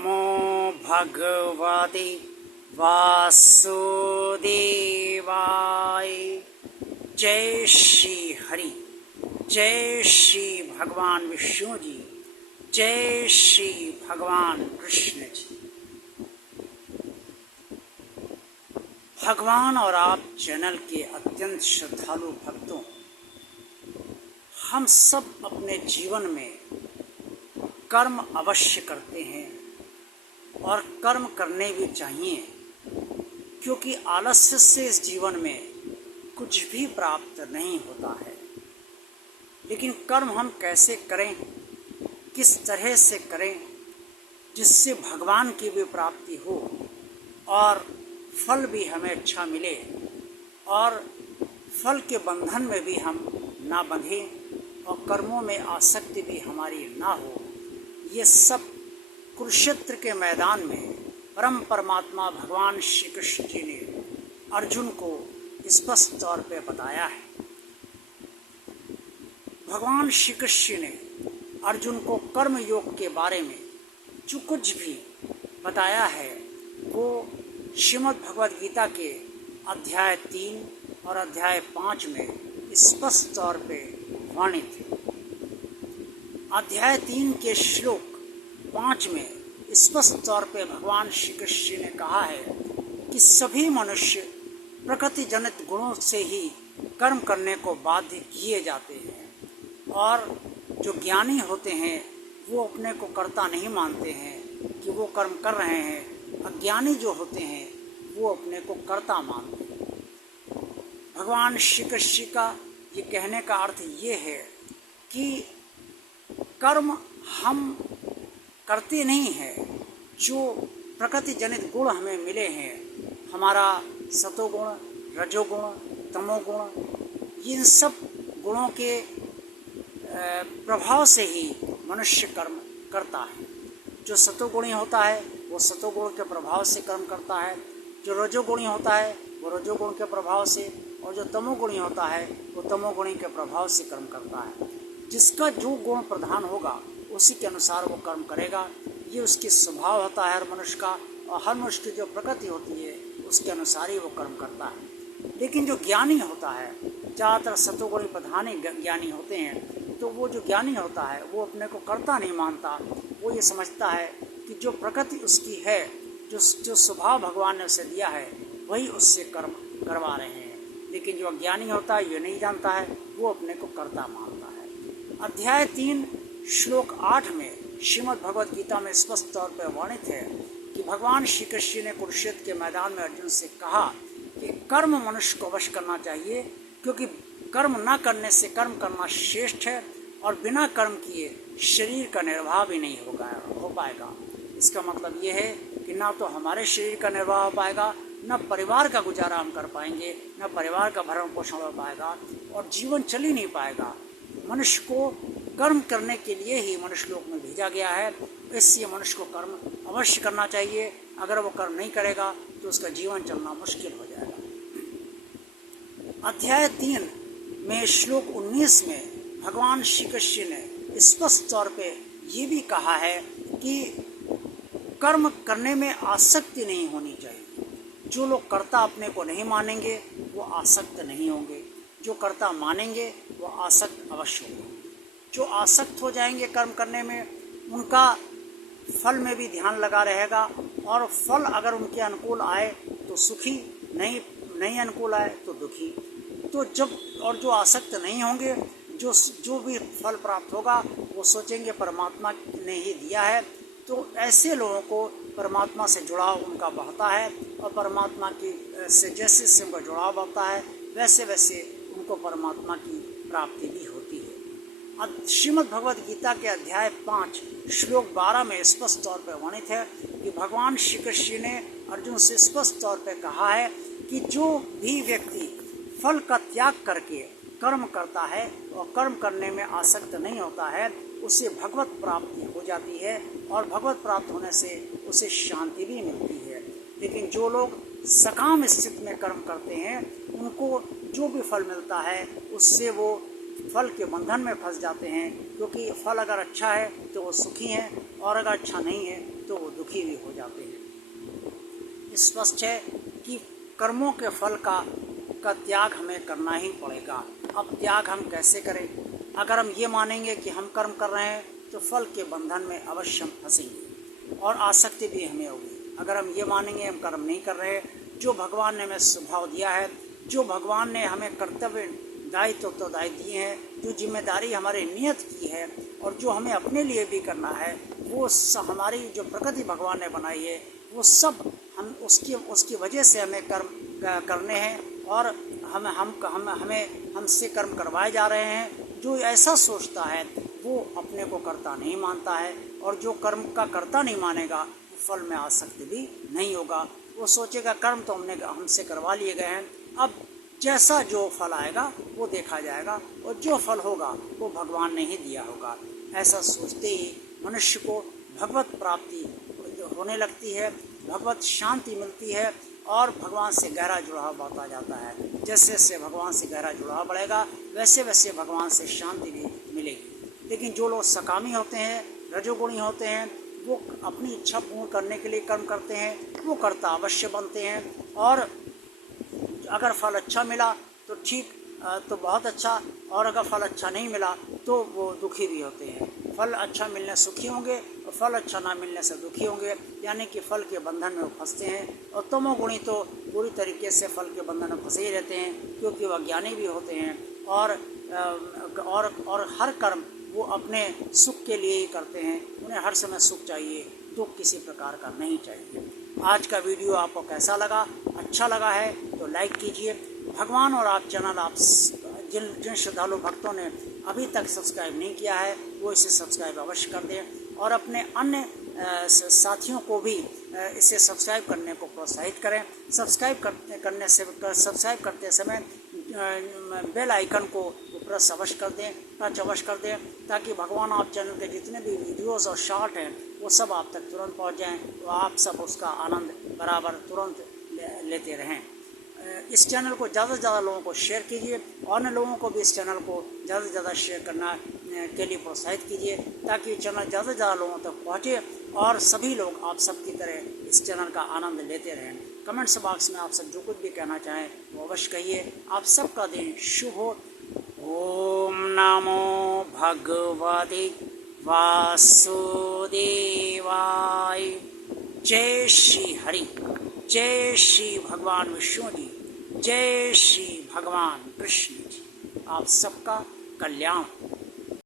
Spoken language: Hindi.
नमो भगवते वासुदेवाय। जय श्री हरि, जय श्री भगवान विष्णु जी, जय श्री भगवान कृष्ण जी। भगवान और आप चैनल के अत्यंत श्रद्धालु भक्तों, हम सब अपने जीवन में कर्म अवश्य करते हैं और कर्म करने भी चाहिए, क्योंकि आलस्य से इस जीवन में कुछ भी प्राप्त नहीं होता है। लेकिन कर्म हम कैसे करें, किस तरह से करें जिससे भगवान की भी प्राप्ति हो और फल भी हमें अच्छा मिले और फल के बंधन में भी हम ना बंधें और कर्मों में आसक्ति भी हमारी ना हो, ये सब कुरुक्षेत्र के मैदान में परम परमात्मा भगवान श्री कृष्ण जी ने अर्जुन को स्पष्ट तौर पे बताया है। भगवान श्री कृष्ण ने अर्जुन को कर्म योग के बारे में जो कुछ भी बताया है वो श्रीमद् भगवद गीता के अध्याय 3 और अध्याय 5 में स्पष्ट तौर पे वर्णित है। अध्याय 3 के श्लोक 5 में स्पष्ट तौर पे भगवान श्री कृष्ण ने कहा है कि सभी मनुष्य प्रकृति जनित गुणों से ही कर्म करने को बाध्य किए जाते हैं और जो ज्ञानी होते हैं वो अपने को कर्ता नहीं मानते हैं कि वो कर्म कर रहे हैं। अज्ञानी जो होते हैं वो अपने को कर्ता मानते हैं। भगवान श्री कृष्ण का ये कहने का अर्थ ये है कि कर्म हम करते नहीं हैं। जो प्रकृति जनित गुण हमें मिले हैं, हमारा सतोगुण, रजोगुण, तमोगुण, इन सब गुणों के प्रभाव से ही मनुष्य कर्म करता है। जो सतोगुणी होता है वो सतोगुण के प्रभाव से कर्म करता है, जो रजोगुणी होता है वो रजोगुण के प्रभाव से, और जो तमोगुणी होता है वो तमोगुणी के प्रभाव से कर्म करता है। जिसका जो गुण प्रधान होगा उसी के अनुसार वो कर्म करेगा। ये उसकी स्वभाव होता है हर मनुष्य का, और हर मनुष्य की जो प्रकृति होती है उसके अनुसार ही वो कर्म करता है। लेकिन जो ज्ञानी होता है, ज़्यादातर सतोगुणी प्रधानी ज्ञानी होते हैं, तो वो जो ज्ञानी होता है वो अपने को कर्ता नहीं मानता। वो ये समझता है कि जो प्रकृति उसकी है, जो स्वभाव भगवान ने उसे दिया है, वही उससे कर्म करवा रहे हैं। लेकिन जो अज्ञानी होता है, ये नहीं जानता है, वो अपने को कर्ता मानता है। अध्याय 3 श्लोक 8 में श्रीमद् भगवद गीता में स्पष्ट तौर पर वर्णित है कि भगवान श्री कृष्ण ने कुरुक्षेत्र के मैदान में अर्जुन से कहा कि कर्म मनुष्य को अवश्य करना चाहिए, क्योंकि कर्म न करने से कर्म करना श्रेष्ठ है और बिना कर्म किए शरीर का निर्वाह भी नहीं हो पाएगा। इसका मतलब ये है कि ना तो हमारे शरीर का निर्वाह हो पाएगा, न परिवार का गुजारा हम कर पाएंगे, न परिवार का भरण पोषण हो पाएगा और जीवन चल ही नहीं पाएगा। मनुष्य को कर्म करने के लिए ही मनुष्य लोक में भेजा गया है, इसलिए मनुष्य को कर्म अवश्य करना चाहिए। अगर वो कर्म नहीं करेगा तो उसका जीवन चलना मुश्किल हो जाएगा। अध्याय 3 में श्लोक 19 में भगवान श्री कृष्ण ने स्पष्ट तौर पे ये भी कहा है कि कर्म करने में आसक्ति नहीं होनी चाहिए। जो लोग कर्ता अपने को नहीं मानेंगे वो आसक्त नहीं होंगे, जो कर्ता मानेंगे वो आसक्त अवश्य होंगे। जो आसक्त हो जाएंगे कर्म करने में, उनका फल में भी ध्यान लगा रहेगा, और फल अगर उनके अनुकूल आए तो सुखी, नहीं अनुकूल आए तो दुखी। तो जब और जो आसक्त नहीं होंगे, जो भी फल प्राप्त होगा वो सोचेंगे परमात्मा ने ही दिया है। तो ऐसे लोगों को परमात्मा से जुड़ाव उनका बढ़ता है, और परमात्मा की से जैसे उनका जुड़ाव बढ़ता है वैसे वैसे उनको परमात्मा की प्राप्ति भी होती है। श्रीमद् भगवद गीता के अध्याय 5 श्लोक 12 में स्पष्ट तौर पर वर्णित है कि भगवान श्री कृष्ण ने अर्जुन से स्पष्ट तौर पर कहा है कि जो भी व्यक्ति फल का त्याग करके कर्म करता है और कर्म करने में आसक्त नहीं होता है, उसे भगवत प्राप्ति हो जाती है, और भगवत प्राप्त होने से उसे शांति भी मिलती है। लेकिन जो लोग सकाम स्थिति में कर्म करते हैं, उनको जो भी फल मिलता है उससे वो फल के बंधन में फंस जाते हैं, क्योंकि फल अगर अच्छा है तो वो सुखी हैं और अगर अच्छा नहीं है तो वो दुखी भी हो जाते हैं। स्पष्ट है कि कर्मों के फल का त्याग हमें करना ही पड़ेगा। अब त्याग हम कैसे करें? अगर हम ये मानेंगे कि हम कर्म कर रहे हैं तो फल के बंधन में अवश्य हम फंसेंगे और आसक्ति भी हमें होगी। अगर हम ये मानेंगे हम कर्म नहीं कर रहे, जो भगवान ने हमें स्वभाव दिया है, जो भगवान ने हमें कर्तव्य दायित्व उत्तरदायी दिए हैं, जो जिम्मेदारी हमारे नियत की है और जो हमें अपने लिए भी करना है, वो हमारी जो प्रकृति भगवान ने बनाई है वो सब हम उसकी वजह से हमें कर्म करने हैं और हमें हमसे कर्म करवाए जा रहे हैं। जो ऐसा सोचता है वो अपने को कर्ता नहीं मानता है और जो कर्म का कर्ता नहीं मानेगा फल में आसक्ति भी नहीं होगा। वो सोचेगा कर्म तो हमसे करवा लिए गए हैं, अब जैसा जो फल आएगा वो देखा जाएगा और जो फल होगा वो भगवान ने ही दिया होगा। ऐसा सोचते ही मनुष्य को भगवत प्राप्ति होने लगती है, भगवत शांति मिलती है और भगवान से गहरा जुड़ाव बढ़ता जाता है। जैसे जैसे भगवान से गहरा जुड़ाव बढ़ेगा वैसे वैसे भगवान से शांति भी मिलेगी। लेकिन जो लोग सकामी होते हैं, रजोगुणी होते हैं, वो अपनी इच्छा पूर्ण करने के लिए कर्म करते हैं, वो कर्ता अवश्य बनते हैं और अगर फल अच्छा मिला तो ठीक, तो बहुत अच्छा, और अगर फल अच्छा नहीं मिला तो वो दुखी भी होते हैं। फल अच्छा मिलने सुखी होंगे और फल अच्छा ना मिलने से दुखी होंगे, यानी कि फल के बंधन में वो फंसते हैं। और तमोगुणी तो पूरी तरीके से फल के बंधन में फंसे ही रहते हैं, क्योंकि वह ज्ञानी भी होते हैं और हर कर्म वो अपने सुख के लिए ही करते हैं। उन्हें हर समय सुख चाहिए, दुख किसी प्रकार का नहीं चाहिए। आज का वीडियो आपको कैसा लगा? अच्छा लगा है तो लाइक कीजिए। भगवान और आप चैनल आप जिन श्रद्धालु भक्तों ने अभी तक सब्सक्राइब नहीं किया है वो इसे सब्सक्राइब अवश्य कर दें और अपने अन्य साथियों को भी इसे सब्सक्राइब करने को प्रोत्साहित करें। सब्सक्राइब करते समय बेल आइकन को प्रेस अवश्य कर दें, टच अवश्य कर दें, ताकि भगवान आप चैनल के जितने भी वीडियोस और शॉर्ट हैं वो सब आप तक तुरंत पहुंच जाएं, तो आप सब उसका आनंद बराबर तुरंत लेते रहें। इस चैनल को ज़्यादा से ज़्यादा लोगों को शेयर कीजिए, अन्य लोगों को भी इस चैनल को ज़्यादा से ज़्यादा शेयर करना के लिए प्रोत्साहित कीजिए, ताकि चैनल ज़्यादा से ज़्यादा लोगों तक पहुँचे और सभी लोग आप सबकी तरह इस चैनल का आनंद लेते रहें। कमेंट्स बॉक्स में आप सब जो कुछ भी कहना चाहें वो अवश्य कहिए। आप सबका दिन शुभ हो। ओम नमो भगवते वासुदेवाय। जय श्री हरि, जय श्री भगवान विष्णु जी, जय श्री भगवान कृष्ण जी। आप सबका कल्याण।